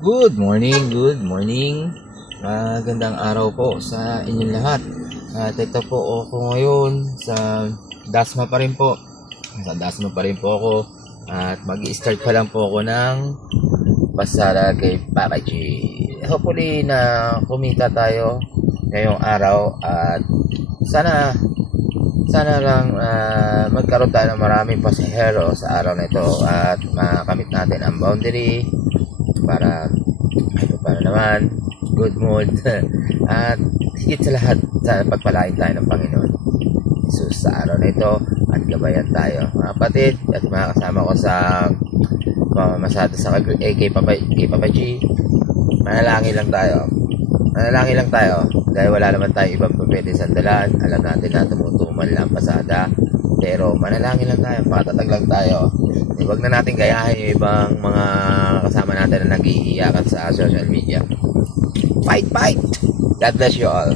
Good morning, good morning. Magandang araw po sa inyong lahat. At ito po ako ngayon sa Dasma pa rin po. Sa Dasma pa rin po ako. At mag-i-start pa lang po ako ng pasara kay Papa G. Hopefully na kumita tayo ngayong araw. At sana lang magkaroon tayo ng maraming pasahero sa araw na ito. At makamit natin ang boundary para naman good mood at higit sa lahat sana pagpalain tayo ng Panginoon Jesus sa araw na ito at gabayan tayo mga kapatid at mga kasama ko sa mamamasada sa kay Papa G. Manalangin lang tayo dahil wala naman tayong ibang pwede sandalan. Alam natin na tumutuman lang pasada, pero manalangin lang tayo, patatag lang tayo. Huwag na natin gayahin yung ibang mga kasama natin na nag-iiyakan sa social media. Fight! God bless you all.